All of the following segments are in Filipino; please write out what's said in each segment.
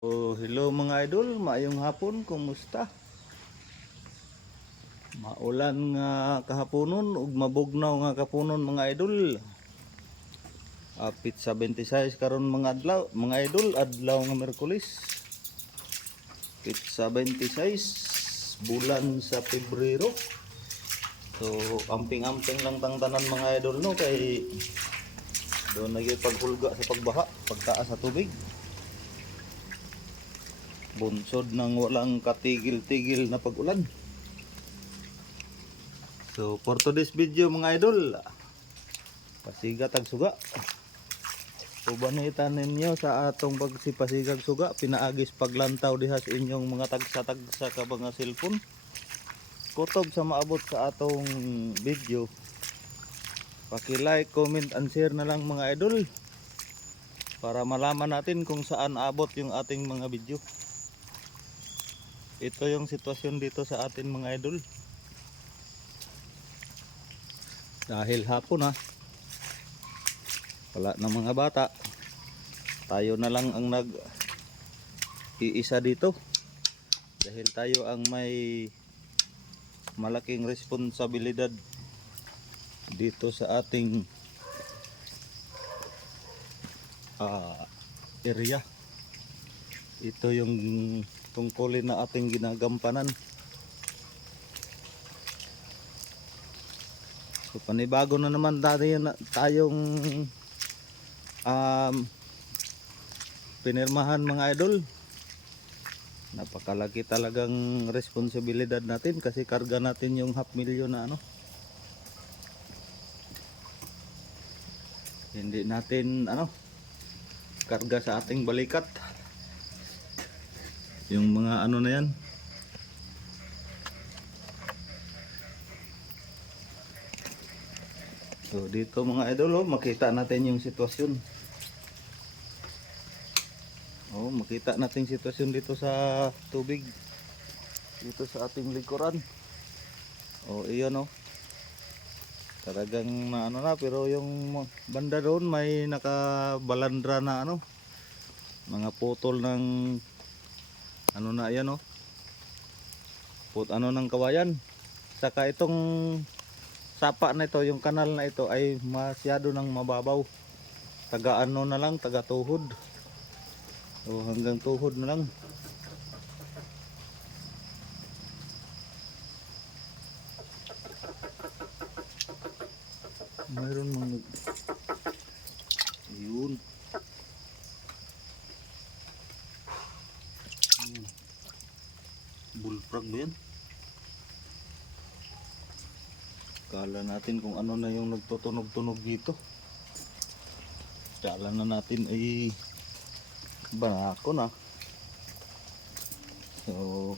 Oh, hello mga idol, maayong hapon, kumusta? Maulan nga kahaponon ug mabugnaw nga kapunon mga idol. Apit sa 26 karon mga adlaw, mga idol, adlaw nga Miyerkules. Apit sa 26 bulan sa Pebrero. So, amping-amping lang tang tanan mga idol no kay doon nagpaghulga sa pagbaha, pagtaas sa tubig. Bunsod ng walang katigil-tigil na pag-ulan. So for today's video mga idol, pasiga tag suga. So banita ninyo sa atong pagsipasigag suga, pinaagis paglantaw diha sa inyong mga tagsa-tagsa ka mga cellphone. Kutob sa maabot sa atong video, paki-like, comment and share na lang mga idol para malaman natin kung saan abot yung ating mga video. Ito yung sitwasyon dito sa atin mga idol. Dahil hapon na, wala na mga bata, tayo na lang ang nag-iisa dito. Dahil tayo ang may malaking responsibilidad dito sa ating area. Ito yung tungkulin na ating ginagampanan. So panibago na naman tayong pinirmahan mga idol. Napakalaki talagang responsibilidad natin kasi karga natin yung 500,000 na hindi natin karga sa ating balikat yung mga na yan. So dito mga idol, makita natin yung sitwasyon. Makita natin sitwasyon dito sa tubig. Dito sa ating likuran. Iyon talagang na pero yung banda doon may nakabalandra na mga putol ng na yan ng kawayan. Saka itong sapa na ito, yung kanal na ito ay masyado nang mababaw. Taga na lang, taga tuhod. Hanggang tuhod na lang. Mayroon mga yun. Bullfrog ba yan? Kala natin kung ano na yung nagtutunog-tunog dito. Kala na natin ay banako na. So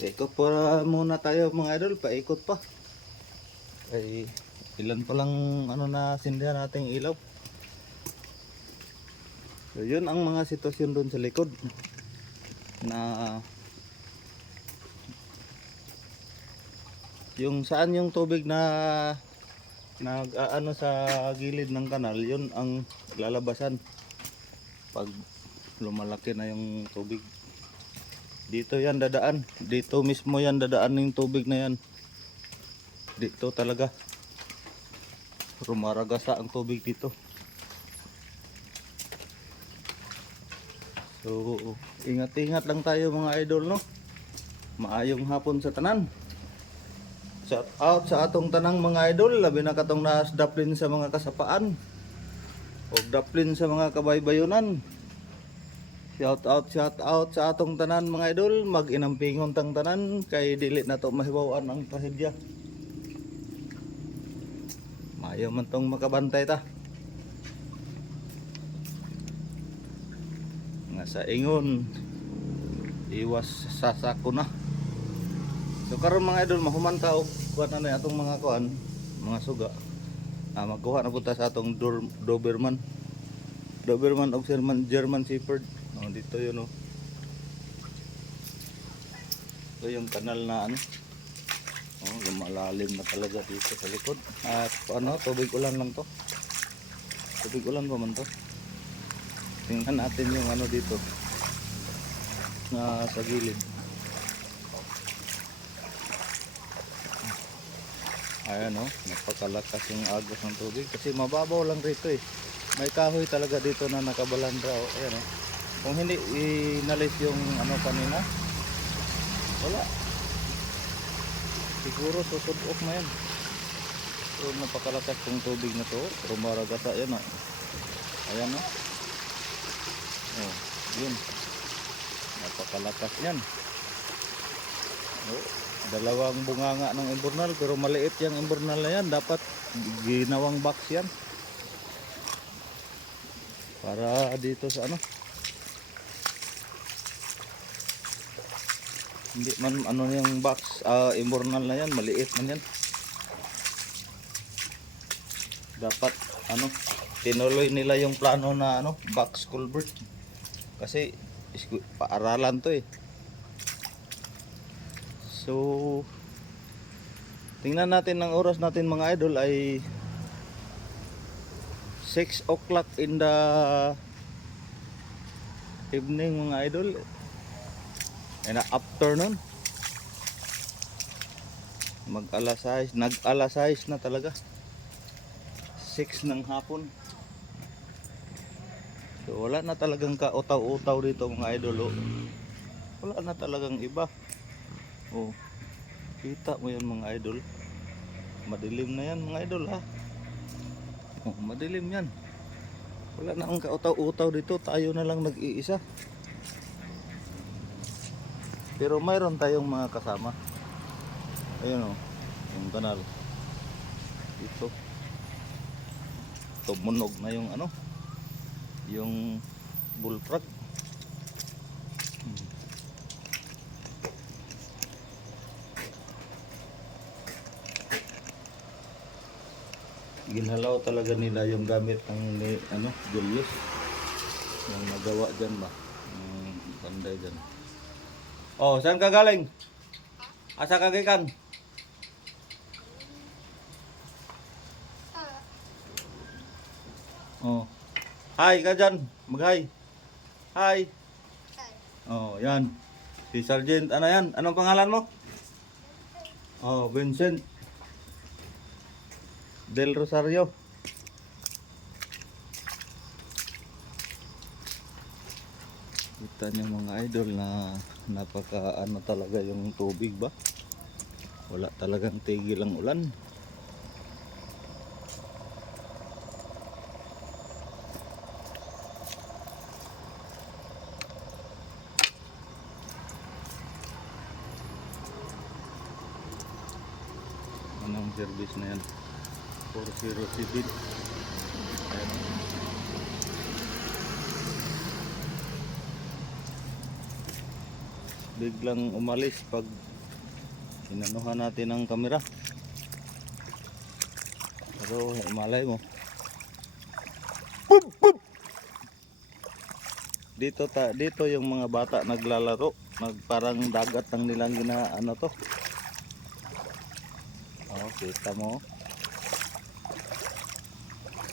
ikot pa muna tayo mga idol, paikot pa. Ay ilan pa lang na sindihan nating ilaw. So yun ang mga sitwasyon doon sa likod na yung saan yung tubig na sa gilid ng kanal, yun ang lalabasan pag lumalaki na yung tubig. Dito yan dadaan, dito mismo yan dadaan yung tubig na yan. Dito talaga rumaragasa ang tubig dito. So ingat-ingat lang tayo mga idol Maayong hapon sa tanan. Shout out sa atong tanang mga idol, labi na katong daplin sa mga kasapaan o daplin sa mga kabaybayonan. Shout out sa atong tanan mga idol, mag-inampingon tang tanan kay dili na to mahibawan ang trahedya. Maayo man tong makabantay ta. Nga sa ingon, iwas sasako na. So karon mga idol, mahuman ta og kuan na atong mga kuan, mga suga. Magkuha na punta sa atong Doberman og German Shepherd. Dito yun ito yung kanal na lumalalim na talaga dito sa likod. At tubig ulan lang to. Tubig ulan pa man to. Tingnan natin yung dito. nga sa gilid. Ayan o, napakalakas yung agos ng tubig kasi mababaw lang rito eh. May kahoy talaga dito na nakabalandra o. Ayan o. Kung hindi inalis yung ano kanina, wala. Siguro susubok na yan. So napakalakas tong tubig na to. Pero maragasa yan o. Ayan o. Oh, yun. Napakalakas yan. Oh, dalawang bunganga ng imburnal pero maliit yung imburnal na yan. Dapat ginawang box yan. Para dito sa ano. Hindi man ano yung box, imburnal na yan. Maliit man yan. Dapat ano, tinuloy nila yung plano na ano, box culvert. Kasi paaralan to eh. So tingnan natin ang oras natin mga idol ay 6 o'clock in the evening mga idol. And afternoon. Mag-alas 6, nag-alas 6 na talaga. 6 ng hapon. So wala na talagang kautaw-utaw dito mga idol oh. Wala na talagang iba. Oh. Kita mo yan mga idol. Madilim na yan mga idol ha. Oh, madilim yan. Wala na ang kautaw-utaw dito. Tayo na lang nag-iisa. Pero mayroon tayong mga kasama. Ayun oh. Yung kanal. Dito. Tumunog na yung ano. Yung bullfrog. Ginhalaw talaga nila yung gamit ng ano, Julius. Yung nagawa dyan ba? Banday dyan. Oh, saan ka galing? Asa ka gikan? Oh. Hi ka dyan. Mag-hi. Hi. Oh, yan. Si Sergeant, ano yan? Anong pangalan mo? Oh, Vincent Del Rosario. Kita niyo mga idol na napaka ano talaga yung tubig ba? Wala talagang tigil ang ulan. Anong service na yan? 407. Ayan. Biglang umalis pag inanuhan natin ang kamera. Pero malay mo. Boop, boop. Dito yung mga bata naglalaro, parang dagat ang nilang ano to. Oh, kita mo.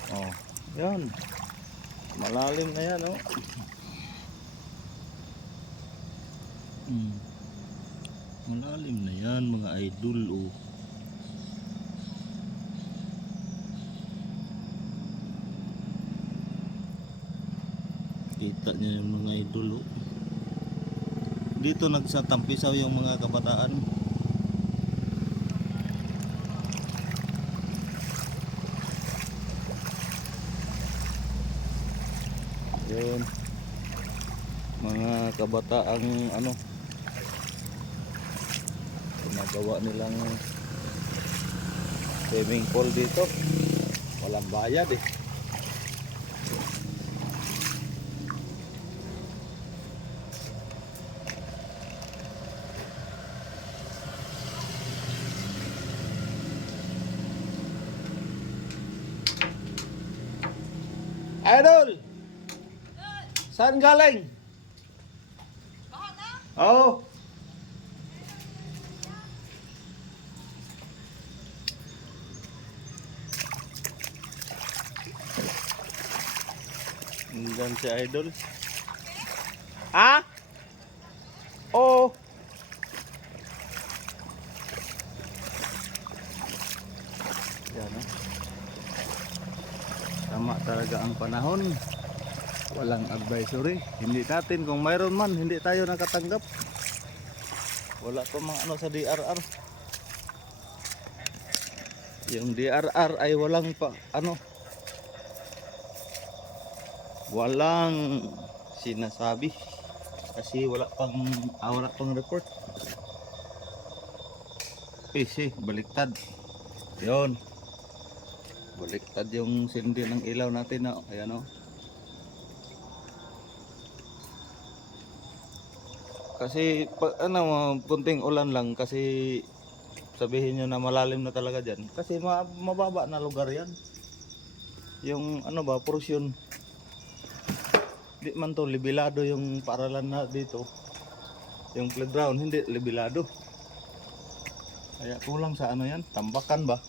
Oh, yan. Malalim na yan, oh. Malalim na yan mga idol oh. Kita niyo yung mga idol oh. Dito nagsatampisaw yung mga kabataan. Yun. Mga kabataang ano, ginagawa nilang swimming pool dito. Walang bayad eh. Idol! Saan galing? Oo. Hanggang si Idol. Ha? Oh! Yan, oh. Tama talaga ang panahon. Walang advisory. Hindi natin, kung mayroon man, hindi tayo nakatanggap. Wala pa mga ano sa DRR. Yung DRR ay walang pa, ano, walang sinasabi. Kasi wala pang report. PC, baliktad. Yon. Baliktad yung sindi ng ilaw natin, no? Ayan, oh. Kasi pag ano, kunting ulan lang kasi sabihin nyo na malalim na talaga dyan. Kasi mababa na lugar yan. Yung ano ba, portion. Di man to libilado yung paaralan na dito. Yung playground hindi libilado. Kaya kulang sa ano yan, tambakan ba?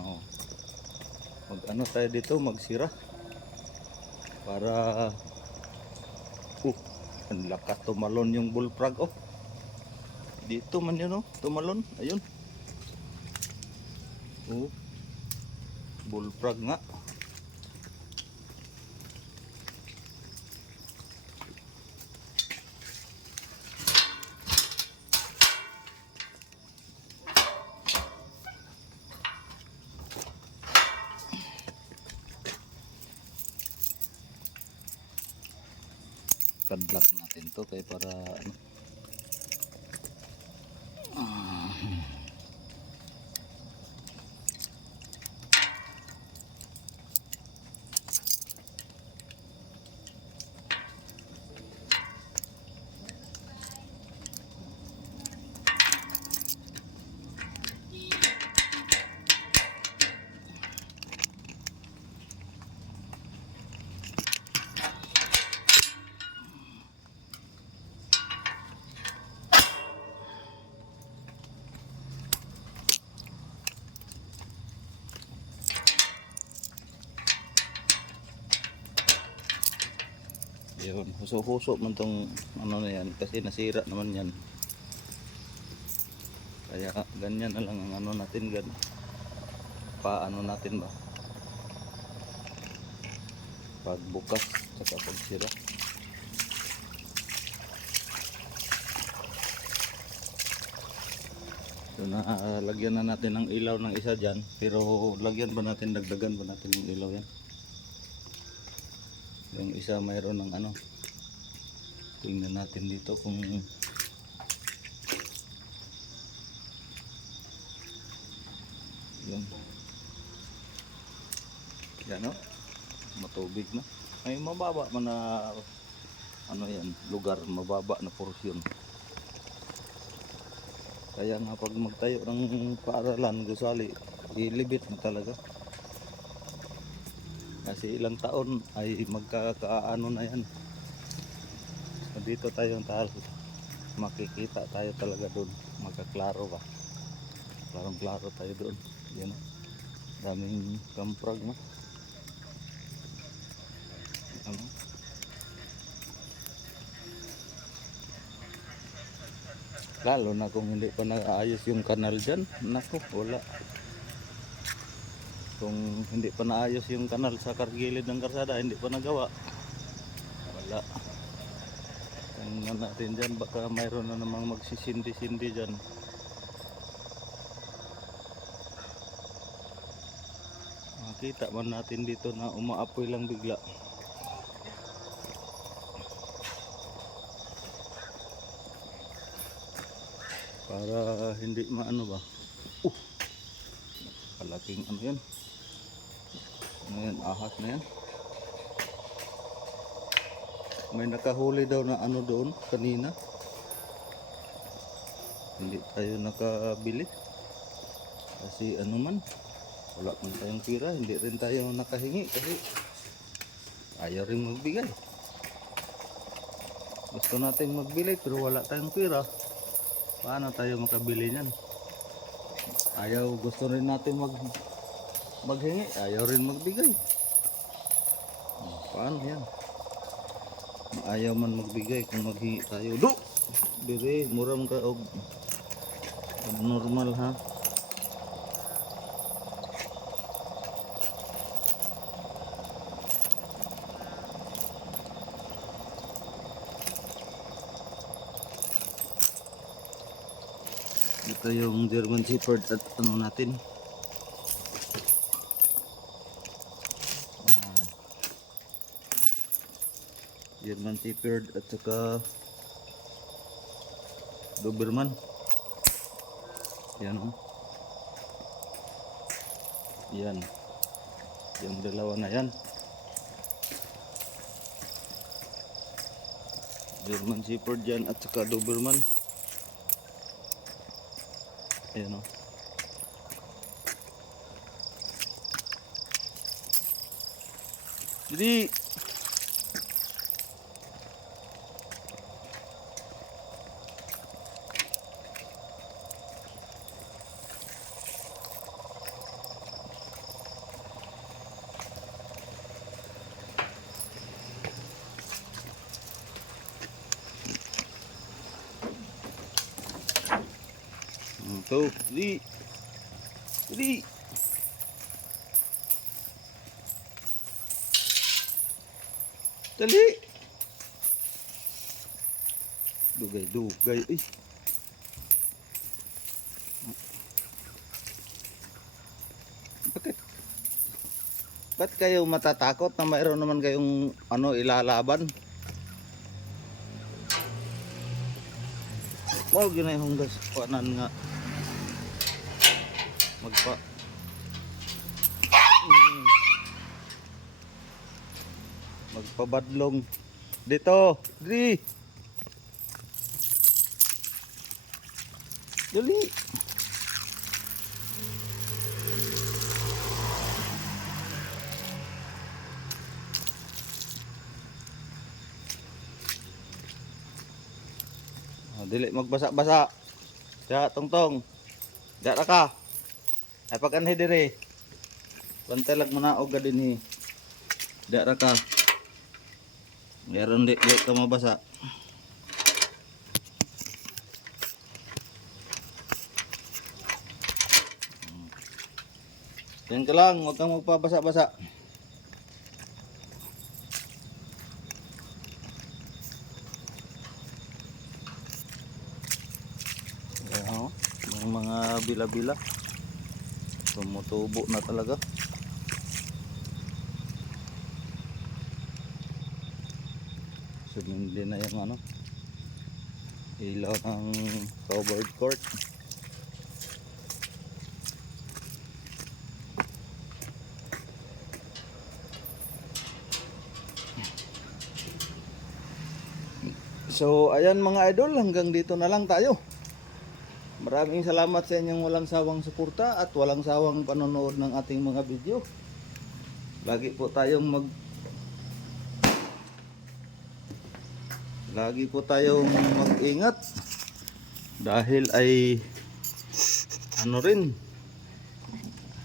Oo. Mag ano tayo dito, magsira. Para ang lakas tumalon yung bullfrog, oh. Dito man yun, oh, tumalon. Ayun. Oh. Bullfrog nga. Padlock natin to kaya para ano. Yun, huso-huso man tong ano na yan kasi nasira naman yan. Kaya ganyan na lang ang ano natin, paano natin ba pagbukas saka pagsira. So lagyan na natin ng ilaw ng isa dyan, pero lagyan ba natin, dagdagan ba natin yung ilaw yan? Yung isa mayroon ng ano, tingnan natin dito kung yan, yan, oh, matubig na, ay mababa man na ano yan, lugar, mababa na porsyon. Kaya nga pag magtayo ng paaralan, gusali, ilibit na talaga. Kasi ilang taon ay magkakaano na yan. So dito tayo makikita tayo talaga doon. Magkaklaro ba? Klarong klaro tayo doon. Yan. Daming kamprag na. Ano? Lalo na kung hindi pa nag-aayos yung kanal dyan. Naku, wala. Kung hindi pa naayos yung kanal sa gilid ng karsada, hindi pa nagawa, wala. Tingnan natin dyan, baka mayroon na namang magsisindi-sindi dyan. Makita man natin dito na umaapoy lang bigla. Para hindi maano ba, kalaking ano yan. Ngayon, ahas na yan. May nakahuli daw na ano doon kanina. Hindi tayo nakabili. Kasi ano man, wala man tayong pira. Hindi rin tayo nakahingi kasi ayaw rin magbigay. Gusto natin magbili pero wala tayong pira. Paano tayo makabili niyan? Ayaw, gusto rin natin maghingi, ayaw rin magbigay. Paano yan? Ayaw man magbigay kung maghingi tayo. Do! Dire, mura man ka og normal ha. Ito yung German Shepherd at ano natin. German Shepherd at saka Doberman. Yan oh. Yan. Yung dalawa na yan. German Shepherd yan at saka Doberman. Ayan o. Jadi tuh, jadi dali. Dugay. Ih. Ba't kayo matatakot na mayroon naman kayong ano ilalaban? Wow, ginay hunggas kuanan nga. Magpabadlong dito. Dali. Dali. Dili magbasa-basa. Ya, tongtong. Dara ka. Ay pag-anhi dire. Pantalag mo na og dinhi. Dara ka. Meron di ka mabasa. Yan ka lang, huwag kang magpabasa-basa. Ayan, yung mga bila-bila tumutubo na talaga. Sumindi na yung ano ilaw ng covered court. So ayan mga idol, hanggang dito na lang tayo. Maraming salamat sa inyong walang sawang suporta at walang sawang panonood ng ating mga video. Lagi po mag-ingat dahil ay ano rin,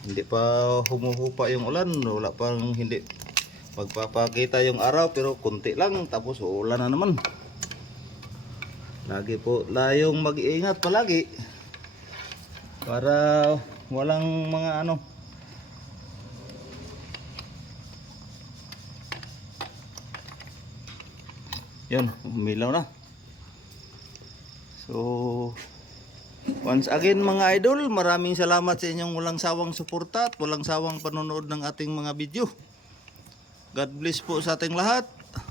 hindi pa humuhupa yung ulan, wala pang hindi magpapakita yung araw, pero kunti lang tapos uulan na naman. Lagi po tayong mag-iingat palagi para walang mga ano yun, umilaw na. So once again mga idol, maraming salamat sa inyong walang sawang suporta at walang sawang panonood ng ating mga video. God bless po sa ating lahat.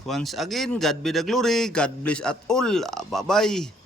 Once again, God be the glory. God bless at all. Bye bye.